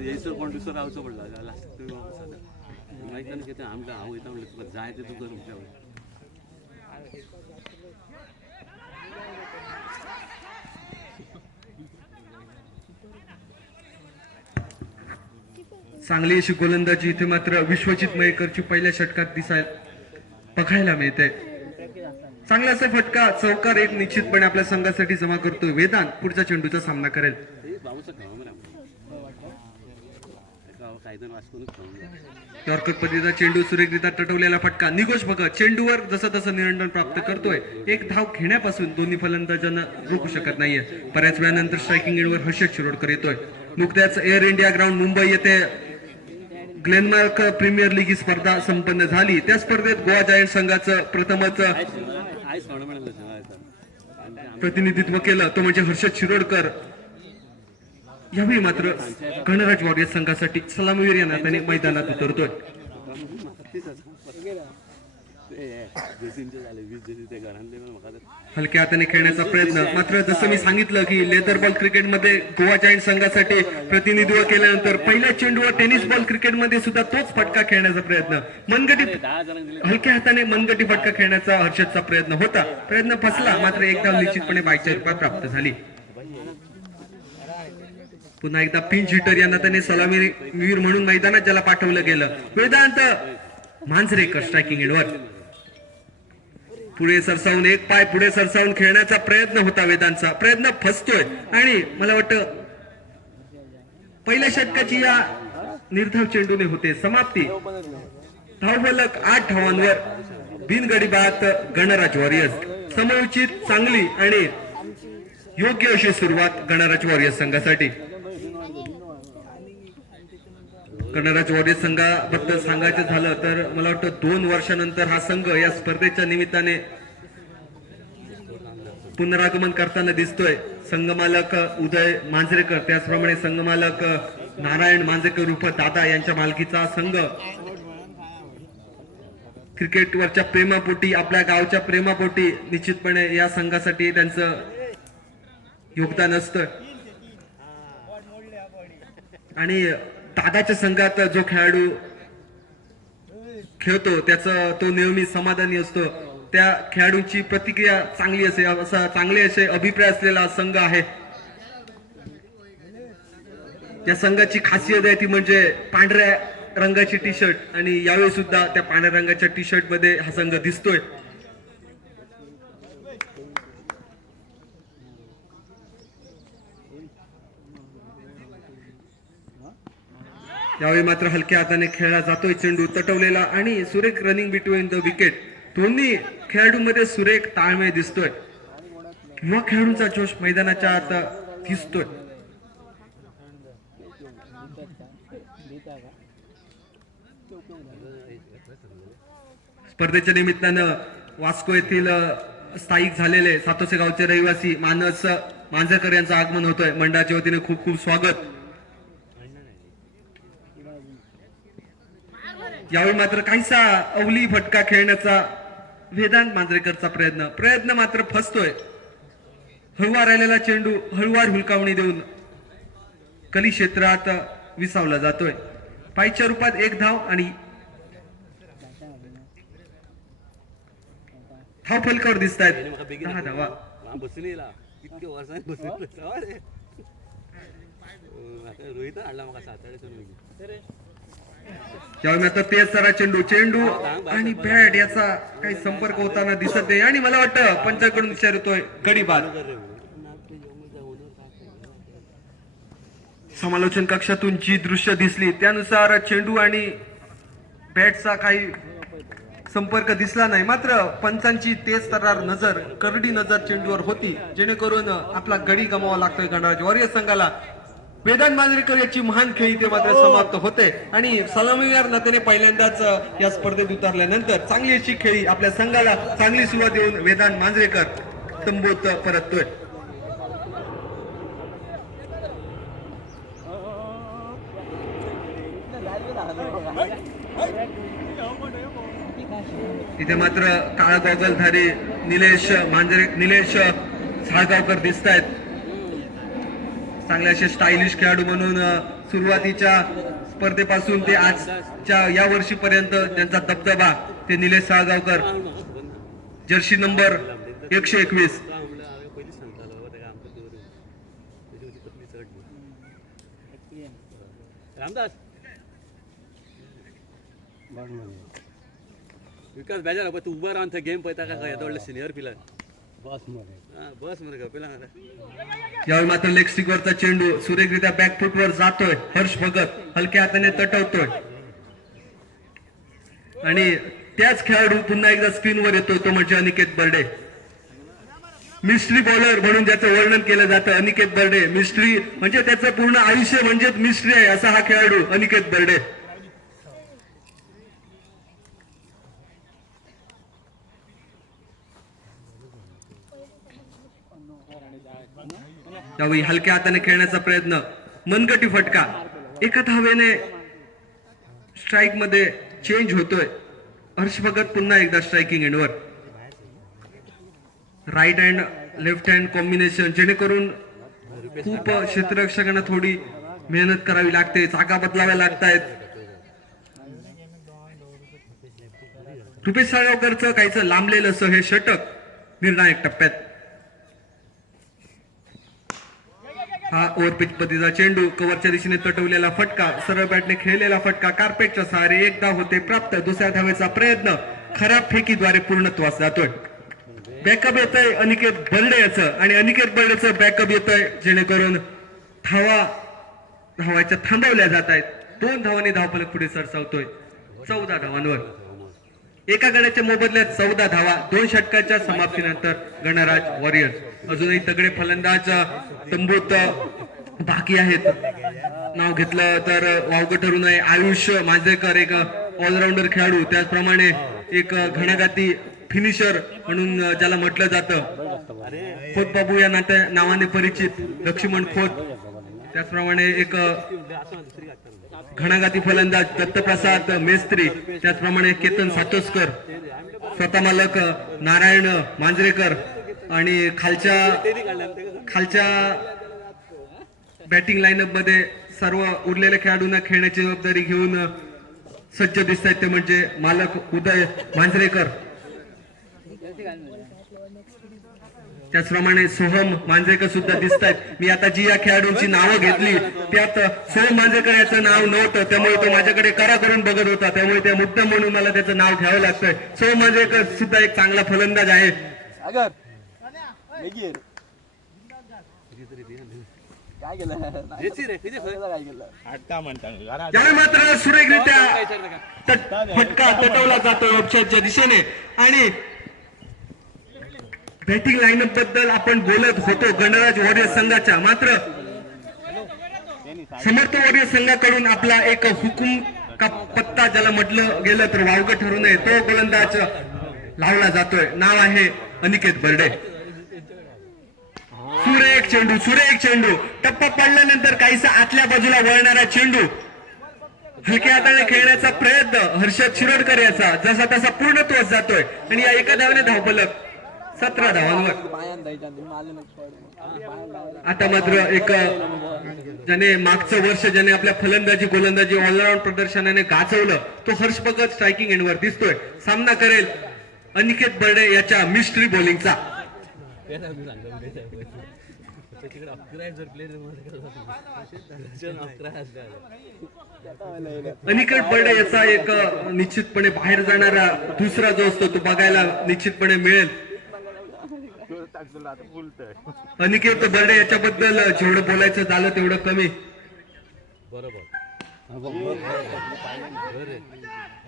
येयसर कोण दिसो रावचो पडला लास्ट मागीर कितें आमकां हांव वयता म्हणलें तुका जाय तें तूं कर म्हणटा. चांगली अशी गोलंदाजी इथे मात्र विश्वजित मयेकरची पहिल्या षटकात बघायला मिळते. चांगला असा फटका चौकार एक निश्चितपणे आपल्या संघासाठी जमा करतोय. वेदांत पुढच्या चेंडूचा सामना करेल. यॉर्कर पद्धतीचा चेंडू सुरेखरित्या तटवलेला फटका. निघोष भगत चेंडूवर जसं तसं नियंत्रण प्राप्त करतोय. एक धाव घेण्यापासून दोन्ही फलंदाजांना रोखू शकत नाहीये. बऱ्याच वेळानंतर स्ट्रायकिंग एंडवर हर्षद शिरोडकर येतोय. नुकत्याच एअर इंडिया ग्राउंड मुंबई येथे ग्लेनमार्क प्रीमियर लीग ही स्पर्धा संपन्न झाली. त्या स्पर्धेत गोवा जायंट संघाचं प्रथमच प्रतिनिधित्व केलं तो म्हणजे हर्षद शिरोडकर. यावेळी मात्र गणराज वॉरियर्स संघासाठी सलामीवीर या नात्याने मैदानात उतरतोय. हलक्या हाताने खेळण्याचा प्रयत्न. मात्र जसं मी सांगितलं की लेदर बॉल क्रिकेटमध्ये गोवा जायंट संघासाठी प्रतिनिधित्व केल्यानंतर पहिल्या चेंडूवर टेनिस बॉल क्रिकेटमध्ये सुद्धा तोच फटका खेळण्याचा प्रयत्न. मनगटी हलक्या हाताने मनगटी फटका खेळण्याचा हर्षदचा प्रयत्न होता. प्रयत्न फसला. मात्र एक धाव निश्चितपणे बाईच्या रूपात प्राप्त झाली. पुन्हा एकदा पिंच हिटर यांना त्याने सलामीवीर म्हणून मैदानात ज्याला पाठवलं गेलं. वेदांत मांजरेकर स्ट्रायकिंग एंडवर पुढे सरसावून एक पाय पुढे सरसावून खेळण्याचा प्रयत्न होता. वेदांतचा प्रयत्न फसतोय आणि मला वाटतं पहिल्या षटकाची या निर्धाव चेंडूने होते समाप्ती. धावफलक 8 धावांवर बिनगडी बाद गणराज वॉरियर्स. समयोचित चांगली आणि योग्य अशी सुरुवात गणराज वॉरियर्स संघासाठी. गणराज वॉरियर्स संघाबद्दल सांगायचं झालं तर मला वाटतं 2 वर्षानंतर हा संघ या स्पर्धेच्या निमित्ताने पुनरागमन करताना दिसतोय. संघमालक उदय मांजरेकर त्याचप्रमाणे संघमालक नारायण मांजरेकर उर्फ दादा यांच्या मालकीचा संघ क्रिकेटवरच्या प्रेमापोटी आपल्या गावच्या प्रेमापोटी निश्चितपणे या संघासाठी त्यांचं योगदान असतं. आणि दादाच्या संघात जो खेळाडू खेळतो त्याचा तो नेहमी समाधानी असतो. त्या खेळाडूंची प्रतिक्रिया चांगली असे असा चांगले असे अभिप्राय असलेला संघ आहे. या संघाची खासियत आहे ती म्हणजे पांढऱ्या रंगाची टी शर्ट आणि यावेळी सुद्धा त्या पांढऱ्या रंगाच्या टी शर्ट मध्ये हा संघ दिसतोय. यावेळी मात्र हलक्या हाताने खेळला जातोय चेंडू तटवलेला आणि सुरेख रनिंग बिटवीन द विकेट. दोन्ही खेळाडूंमध्ये सुरेख ताळमेळ दिसतोय. युवा खेळाडूंचा जोश मैदानाच्या आत दिसतोय. स्पर्धेच्या निमित्तानं वास्को येथील स्थायिक झालेले सातोसे गावचे रहिवासी मानस मांजरकर यांचं आगमन होतोय. मंडळाच्या वतीने खूप खूप स्वागत. यावेळी मात्र काहीसा अवली फटका खेळण्याचा वेदांत मांजरेकरचा प्रयत्न मात्र फसतोय. हळुवार राहिलेला चेंडू हळुवार हुलकावणी देऊन कली क्षेत्रात विसावला जातोय. पायच्या रूपात एक धाव आणि धाव फलकावर दिसत आहेत 10 धावा. इतके वर्षांनी बसून रोहित आणला मग 7:30 यावेळी मात्र तेज सारा चेंडू आणि बॅट याचा काही संपर्क होताना दिसत नाही आणि मला वाटतं पंचाकडून विचार येतोय गडी बाद. समालोचन कक्षातून जी दृश्य दिसली त्यानुसार चेंडू आणि बॅटचा काही संपर्क दिसला नाही. मात्र पंचांची तेज तरार नजर करडी नजर चेंडूवर होती जेणेकरून आपला गडी गमावा लागतोय गणराज वॉरियर्स संघाला. वेदांत मांजरेकर याची महान खेळी ते मात्र समाप्त होते आणि सलामीवीर नात्याने पहिल्यांदाच या स्पर्धेत उतरल्यानंतर चांगली अशी खेळी आपल्या संघाला चांगली सुरुवात देऊन वेदांत मांजरेकर तंबूत परततोय. इथे मात्र काळा गॉगलधारी निलेश साळगावकर दिसत आहेत. चांगले असे स्टायलिश खेळाडू म्हणून सुरुवातीच्या स्पर्धेपासून ते आजच्या या वर्षीपर्यंत त्यांचा दबदबा ते निलेश साळगावकर जर्सी नंबर 121. रामदास विकास बेजार तू उभा राहून गेम पळता का येतो सिनियर पिलर बस मध्ये पिला. यावेळी मात्र लेग स्टिकवरचा चेंडू सुरेखरित्या बॅकफुटवर जातोय. हर्ष भगत हलक्या हाताने तटवतोय आणि त्याच खेळाडू पुन्हा एकदा स्क्रीनवर येतोय तो म्हणजे अनिकेत बर्डे. मिस्ट्री बॉलर म्हणून ज्याचं वर्णन केलं जातं अनिकेत बर्डे. मिस्ट्री म्हणजे त्याचं पूर्ण आयुष्य म्हणजेच मिस्ट्री आहे असा हा खेळाडू अनिकेत बर्डे. त्यावेळी हलक्या हाताने खेळण्याचा प्रयत्न मनगटी फटका एका धावेने स्ट्राईक मध्ये चेंज होतोय. हर्ष भगत पुन्हा एकदा स्ट्रायकिंग एंडवर. Right hand left hand combination जेणेकरून खूप क्षेत्ररक्षकांना थोडी मेहनत करावी लागते. जागा बदलाव्या लागतायत. रुपेश साळगावकरचं काहीच लांबलेलं असं हे षटक निर्णायक टप्प्यात. हा ओव्हरपिच पद्धतीचा चेंडू कव्हरच्या दिशेने तटवलेला फटका सरळ बॅटने खेळलेला फटका कार्पेटच्या सहारे एक धाव होते प्राप्त. दुसऱ्या धावेचा प्रयत्न खराब फेकीद्वारे पूर्णत्वास जातोय. बॅकअप येतोय अनिकेत बर्डे याचं आणि अनिकेत बर्डेचं बॅकअप येतोय जेणेकरून धावाच्या थांबवल्या जात आहेत. 2 धावांनी धावफलक पुढे सरसावतोय 14 धावांवर. एका गड्याच्या मोबदल्यात 14 धावा 2 षटकाच्या समाप्तीनंतर गणराज वॉरियर्स. अजूनही तगडे फलंदाज तंबूत बाकी आहेत. नाव घेतलं तर वावगं ठरू नये आयुष मांजरेकर एक ऑलराऊंडर खेळाडू त्याचप्रमाणे एक घणाघाती फिनिशर म्हणून ज्याला म्हटलं जातं खोत बाबू या नावाने परिचित लक्ष्मण खोत. त्याचप्रमाणे एक घणाघाती फलंदाज दत्तप्रसाद मेस्त्री. त्याचप्रमाणे केतन सातोसकर स्वतः मालक नारायण मांजरेकर आणि खालच्या बॅटिंग लाईनअप मध्ये सर्व उरलेल्या खेळाडूंना खेळण्याची जबाबदारी घेऊन सज्ज दिसत आहेत ते म्हणजे मालक उदय मांजरेकर. त्याचप्रमाणे सोहम मांजरेकर सुद्धा दिसत आहेत. मी आता जी या खेळाडूंची नावं घेतली त्यात सोहम मांजरेकर याचं नाव नव्हतं, त्यामुळे तो माझ्याकडे करा करून बघत होता, त्यामुळे त्या मुद्दा म्हणून मला त्याचं नाव घ्यावं लागतंय. सोहम मांजरेकर सुद्धा एक चांगला फलंदाज आहे. काय केलं याला मात्र सुरेखरित्या फटका तटवला जातोय ऑप्शनच्या दिशेने. आणि बॅटिंग लाईनअप बद्दल आपण बोलत होतो गणराज वॉरियर्स संघाच्या, मात्र समर्थ वॉरियर्स संघाकडून आपला एक हुकूम का पत्ता ज्याला म्हटलं गेलं तर वावगं ठरू नये तो गोलंदाज लावला जातोय. नाव आहे अनिकेत बर्डे. सुरेख चेंडू टप्पा पडल्यानंतर काहीसा आतल्या बाजूला वळणारा चेंडू हलक्या हाताने खेळण्याचा प्रयत्न हर्षद शिरोडकर याचा जसा तसा पूर्णत्वास जातोय. आणि या एका धावाने धावफलक 17 धावांवर. आता मात्र एक ज्याने मागचं वर्ष ज्याने आपल्या फलंदाजी गोलंदाजी ऑलराऊंड प्रदर्शनाने गाजवलं तो हर्ष भगत स्ट्रायकिंग एंडवर दिसतोय. सामना करेल अनिकेत बर्डे याच्या मिस्ट्री बॉलिंगचा. अनिकेत बर्डे याचा एक निश्चितपणे बाहेर जाणारा दुसरा जो असतो तो बघायला निश्चितपणे मिळेल. अनिकेत बर्डे याच्याबद्दल जेवढं बोलायचं झालं तेवढं कमी.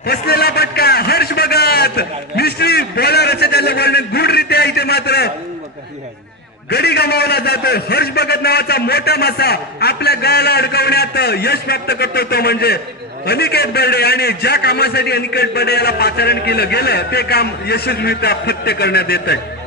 फसलेला फटका हर्ष भगत मिस्ट्री बॉलर बोलणे गुडरित्या इथे मात्र गडी गमावला जातोय. हर्ष भगत नावाचा मोठा मासा आपल्या गळ्याला अडकवण्यात यश प्राप्त करतो तो म्हणजे अनिकेत बर्डे. आणि ज्या कामासाठी अनिकेत बर्डे याला पाचारण केलं गेलं ते काम यशस्वीरित्या फत्ते करण्यात येत आहे.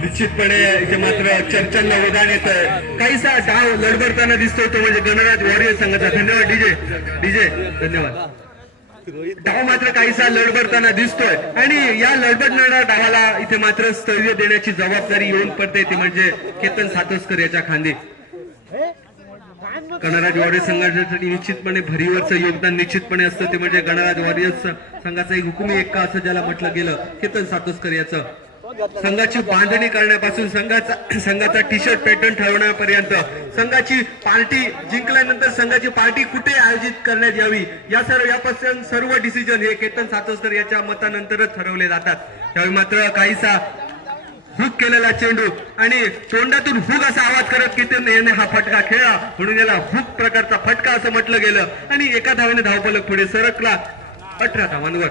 निश्चितपणे इथे मात्र चर्चांना वेदान येत आहे. काहीसा डाव लढबडताना दिसतोय तो म्हणजे गणराज वॉरियर्स संघाचा. धन्यवाद डीजे धन्यवाद. डाव मात्र काहीसा लढबडताना दिसतोय आणि या लढबडणाऱ्या डावाला इथे मात्र स्थैर्य देण्याची जबाबदारी येऊन पडते ती म्हणजे केतन सातोसकर याच्या खांदी. गणराज वॉरियर्स संघासाठी निश्चितपणे भरीवरचं योगदान निश्चितपणे असतं ते म्हणजे गणराज वॉरियर्स संघाचा एक हुकुमी एक्का असं ज्याला म्हटलं गेलं केतन सातोसकर याचं. संघाची बांधणी करण्यापासून संघाचा टी शर्ट पॅटर्न ठरवण्यापर्यंत संघाची पार्टी जिंकल्यानंतर संघाची पार्टी कुठे आयोजित करण्यात यावी यापासून सर्व डिसिजन हे केतन सातोसकर याच्या मतानंतरच ठरवले जातात. त्यावेळी मात्र काहीसा हुक केलेला चेंडू आणि तोंडातून हुक असा आवाज करत केतन याने हा फटका खेळला म्हणून याला हुक प्रकारचा फटका असं म्हटलं गेलं. आणि एका धावेने धावफलक पुढे सरकला 18 धावांवर.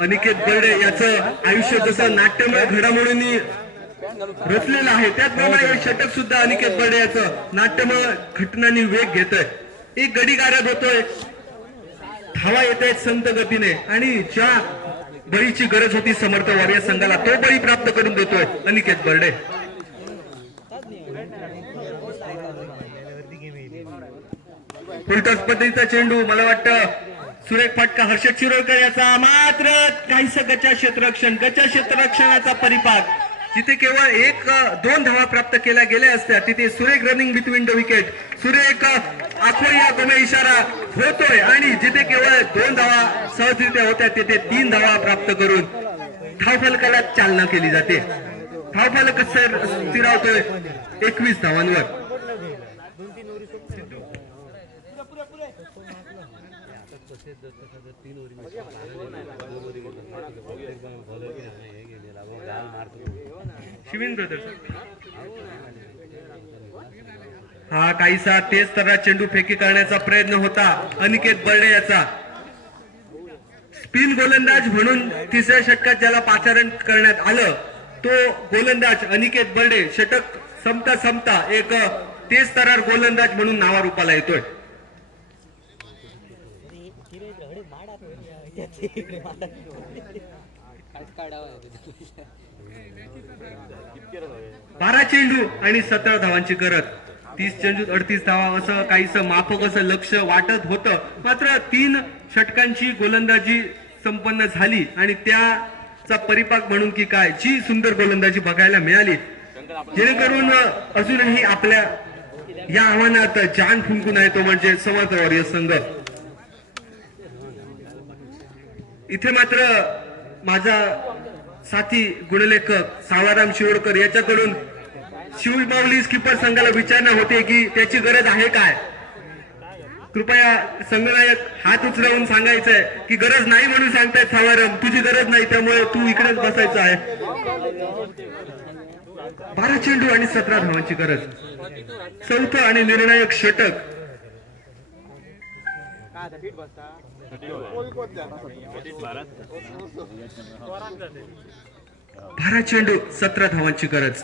अनिकेत बर्डे याचं आयुष्य जसं नाट्यमय घडामोडींनी रचलेलं आहे त्याचप्रमाणे हे षटक सुद्धा अनिकेत बर्डे याचं नाट्यमय घटनांनी वेग घेतोय. एक गडी गारद होतोय, धावा येत आहेत संत गतीने आणि ज्या बळीची गरज होती समर्थ वॉरियर्स संघाला तो बळी प्राप्त करून देतोय अनिकेत बर्डे. उलटच पद्धतीचा चेंडू मला वाटतं सुरेख फटका हर्षद शिरोडकर याचा मात्र काहीसं गचा क्षेत्ररक्षणाचा परिपाक जिथे केवळ 1-2 धावा प्राप्त केल्या गेल्या असत्या तिथे सुरेख रनिंग बिटवीन द विकेट सुरेख आखोया गमे इशारा होतोय आणि जिथे केवळ 2 धावा सहजरित्या होत्या तिथे 3 धावा प्राप्त करून धावफलकाला चालना केली जाते. धावफलक स्थिरावतोय 21 धावांवर. शिवीन ब्रदर्स हा काहीसा तेज तरा चेंडू फेकी करण्याचा प्रयत्न होता अनिकेत बर्डे याचा. स्पिन गोलंदाज म्हणून तिसऱ्या षटकात ज्याला पाचारण करण्यात आलं तो गोलंदाज अनिकेत बर्डे षटक संपता एक तेज तरार गोलंदाज म्हणून नावारूपाला येतोय. 12 चेंडू आणि 17 धावांची गरज. 30 चेंडूत 38 धावा असं काहीसं माफक असं लक्ष वाटत होतं. मात्र 3 षटकांची गोलंदाजी संपन्न झाली आणि त्याचा परिपाक म्हणून की काय जी सुंदर गोलंदाजी बघायला मिळाली, जेणेकरून अजूनही आपल्या या आव्हानात जान फुंकून आहे तो म्हणजे समर्थ वॉरियर्स संघ. इथे मात्र माझा साथी गुणलेखक सावाराम शिरोडकर याच्याकडून शिवमाऊली स्किपर संघाला विचारणा होते की त्याची गरज आहे काय. कृपया संघनायक हात उचलवून सांगायचंय की गरज नाही म्हणून सांगतायत सावाराम, तुझी गरज नाही त्यामुळे तू इकडेच बसायचं आहे. 12 चेंडू आणि 17 धावांची गरज. चौथं आणि निर्णायक षटक. 12 चेंडू 17 धावांची गरज.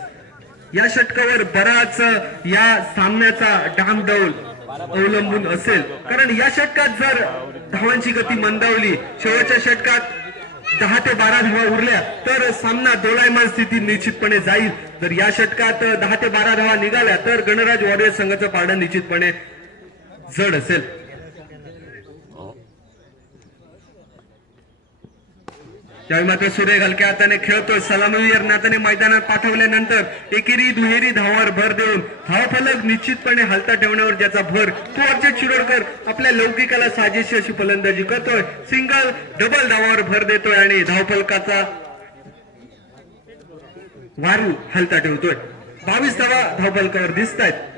या षटकावर बराच या सामन्याचा डामडौल अवलंबून असेल, कारण या षटकात जर धावांची गती मंदावली, शेवटच्या षटकात 10 ते 12 धावा उरल्या तर सामना दोलायमान स्थिती निश्चितपणे जाईल. जर या षटकात 10 ते 12 धावा निघाल्या तर गणराज वॉरियर्स संघाचं पारडं निश्चितपणे जड असेल. त्यावेळी मात्र सूर्य हलक्या हाताने खेळतोय. सलामीवीर नाताने मैदानात पाठवल्यानंतर एकेरी दुहेरी धावांवर भर देऊन धावफलक निश्चितपणे हलता ठेवण्यावर ज्याचा भर तो अर्जित शिरोडकर आपल्या लौकिकाला साजेशी अशी फलंदाजी करतोय. सिंगल डबल धावांवर भर देतोय आणि धावफलकाचा वारू हलता ठेवतोय. 22 धावा धावफलकावर दिसत आहेत.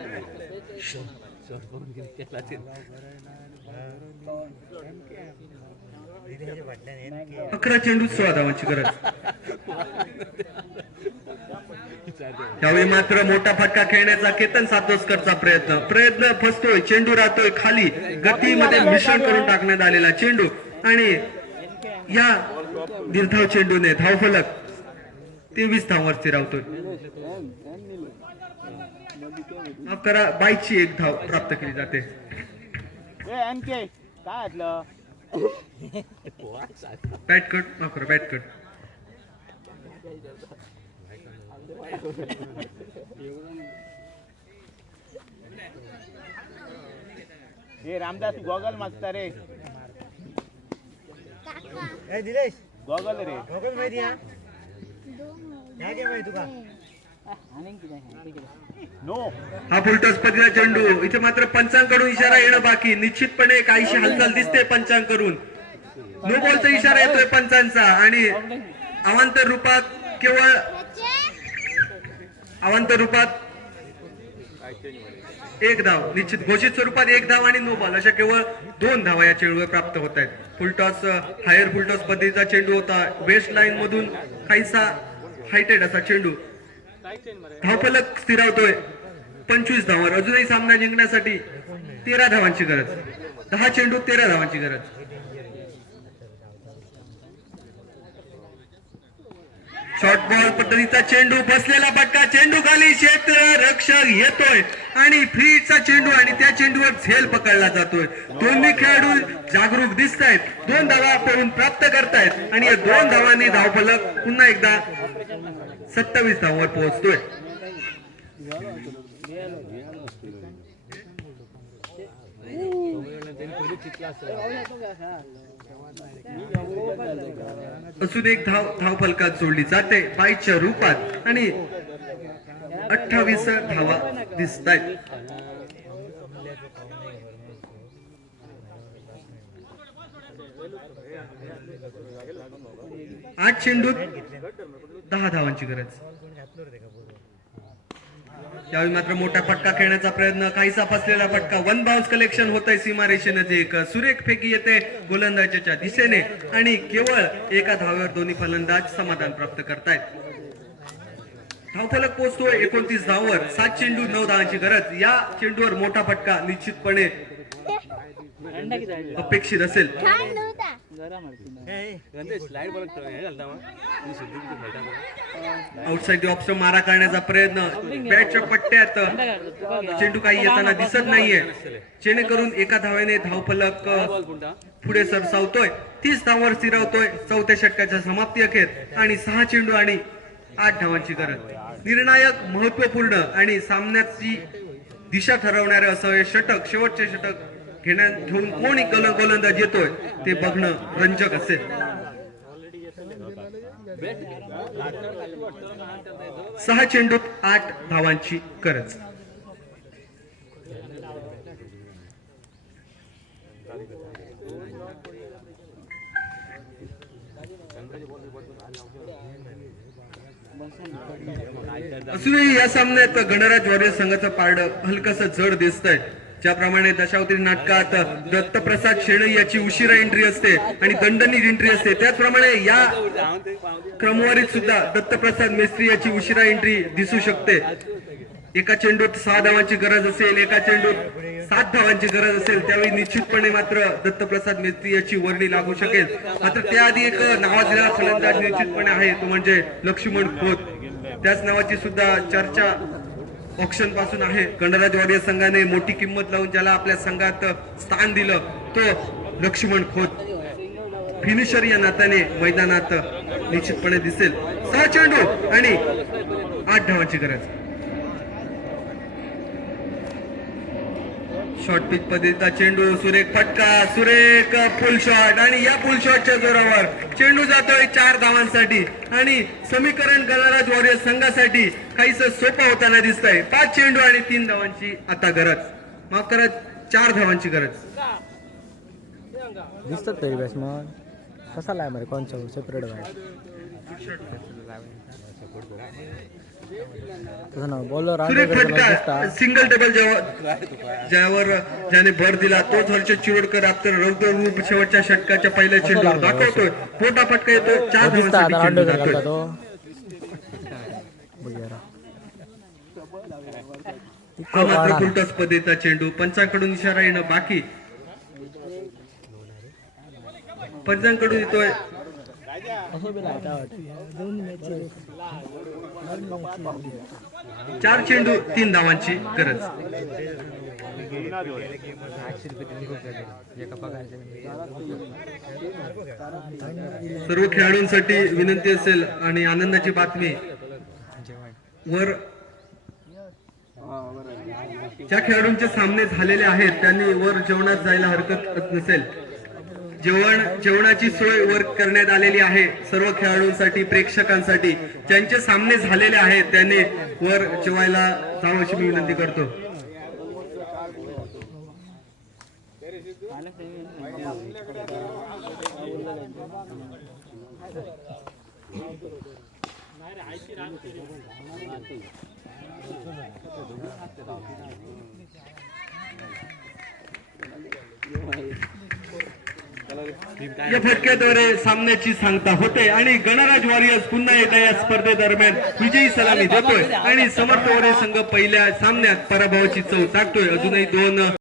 11 चेंडू 16 धावांची गरज. त्यावेळी मात्र मोठा फटका खेळण्याचा केतन सातोस्करचा प्रयत्न फसतोय. चेंडू राहतोय खाली. गतीमध्ये मिश्रण करून टाकण्यात आलेला चेंडू आणि या निर्धाव चेंडूने धावफलक 23 धावांवर स्थिरावतोय. माफ करा, 22ची 1 धाव प्राप्त केली जाते. बॅट कट, माफ करा, बॅट कट. हे रामदास गॉगल मागता रे. दिलेश गॉगल रे. गॉगल माहिती आहे तुका. नो हा फुलटॉस पद्धतीचा चेंडू. इथे मात्र पंचांकडून इशारा येणं बाकी. निश्चितपणे काहीशी हालचाल दिसते पंचांकडून. नो बॉलचा इशारा येतोय पंचांचा आणि अवांतर रूपात केवळ अवांतर रूपात 1 धाव निश्चित घोषित स्वरूपात 1 धाव आणि नो बॉल अशा केवळ 2 धावा या चेंडूवर प्राप्त होत आहेत. फुलटॉस हायर फुलटॉस पद्धतीचा चेंडू होता. वेस्ट लाईन मधून काहीसा हायटेड असा चेंडू. धावफलक स्थिरावतोय 25 धावांवर. अजूनही सामना जिंकण्यासाठी 13 धावांची गरज. 10 चेंडू 13 धावांची गरज. शॉर्ट बॉल पद्धतीचा चेंडू. बसलेला फटका. चेंडू खाली. क्षेत्ररक्षक येतोय आणि फ्रीचा चेंडू आणि त्या चेंडूवर झेल पकडला जातोय. दोन्ही खेळाडू जागरूक दिसत आहेत. 2 धावा पळून प्राप्त करतायत आणि या 2 धावांनी धावफलक पुन्हा एकदा 27 धावांवर पोहोचतोय. अजून 1 धाव फलकात जोडली जाते 22च्या रूपात आणि 28 धावा दिसत आहेत. 8 चेंडूत 10 धावांची गरज. त्यावेळी मात्र मोठा फटका खेळण्याचा प्रयत्न. काहीसा फसलेला फटका. 1 बाउन्स कलेक्शन होत आहे सीमारेषेनजीक. सुरेख फेकी येते गोलंदाजाच्या दिशेने आणि केवळ 1 धावेवर दोन्ही फलंदाज समाधान प्राप्त करतायत. धावफलक पोहोचतोय 29 धावांवर. 7 चेंडू 9 धावांची गरज. या चेंडूवर मोठा फटका निश्चितपणे अपेक्षित असेल. आउटसाइड द ऑफ मारा करण्याचा प्रयत्न. बॅटच्या पट्ट्यात चेंडू काही येताना दिसत नाहीये, जेणेकरून 1 धावेने धावफलक पुढे सरसावतोय. 30 धावांवर स्थिरावतोय 4थ्या षटकाच्या समाप्ती अखेर आणि 6 चेंडू आणि 8 धावांची गरज. निर्णायक, महत्वपूर्ण आणि सामन्याची दिशा ठरवणारे असं हे षटक, शेवटचे षटक घेऊन कोणी गोलंदाज येतोय ते बघणं रंजक असेल. 6 चेंडूत 8 धावांची गरज. असूनही या सामन्यात गणराज वॉरियर्स संघाचं पारडं हलकसं जड दिसतंय. ज्याप्रमाणे दशावतारी नाटकात दत्तप्रसाद शेणई याची उशिरा एंट्री असते आणि दणदणीत एंट्री असते, त्याचप्रमाणे या क्रमवारीत सुद्धा दत्तप्रसाद मेस्त्री याची उशिरा एंट्री दिसू शकते. एका चेंडूत 6 धावांची गरज असेल, एका चेंडूत 7 धावांची गरज असेल, त्यावेळी निश्चितपणे मात्र दत्तप्रसाद मेस्त्री याची वर्णी लागू शकेल. मात्र त्याआधी एक नावाजलेला फलंदाज निश्चितपणे आहे, तो म्हणजे लक्ष्मण खोत. त्याच नावाची सुद्धा चर्चा ऑक्शन पासून आहे. गणराज वॉरियर्स संघाने मोठी किंमत लावून ज्याला आपल्या संघात स्थान दिलं तो लक्ष्मण खोत. फिनिशर या नात्याने मैदानात निश्चितपणे दिसेल. 6 चेंडू आणि 8 धावांची गरज. शॉर्ट पिच पद्धतीचा चेंडू, सुरेख फटका, सुरेख फुल शॉट आणि या फुल शॉटच्या जोरावर चेंडू जातोय 4 धावांसाठी आणि समीकरण गणराज वॉरियर्स संघासाठी काहीसं सोपं होताना दिसतंय. 5 चेंडू आणि 3 धावांची आता गरज. माफ करा, 4 धावांची गरज. दिसतात तरी बॅट्समन कसा लाय मरे कोणच्या सेपरेट बॉलर सुरेख फटका, सिंगल टेबल ज्यावर ज्याने भर दिला तोच हर्षद चिरोडकर आफ्टर रौद्र रूप शेवटच्या षटकाच्या पहिल्या चेंडूवर दाखवतोय. मोठा फटका येतो, 4 धावांसाठी चेंडू जातोय. हा मात्र फुलटॉस पद्धतीचा चेंडू, पंचांकडून इशारा येणं बाकी. पंचांकडून येतोय 4 चेंडू 3 धावांची गरज. सर्व खेळाडूंसाठी विनंती असेल आणि आनंदाची बातमी, वर ज्या खेळाडूंचे सामने झालेले आहेत त्यांनी वर जेवणात जायला हरकत नसेल. जेवणाची सोय वर करण्यात आलेली आहे सर्व खेळाडूंसाठी, प्रेक्षकांसाठी. ज्यांचे सामने झालेले आहेत त्यांनी वर जेवायला जावं अशी मी विनंती करतो. या फटक्याद्वारे सामन्याची सांगता होते आणि गणराज वॉरियर्स पुन्हा एकदा या स्पर्धेदरम्यान विजयी सलामी देतोय आणि समर्थ वॉरियर्स संघ पहिल्या सामन्यात पराभवाची चव टाकतोय. अजूनही 2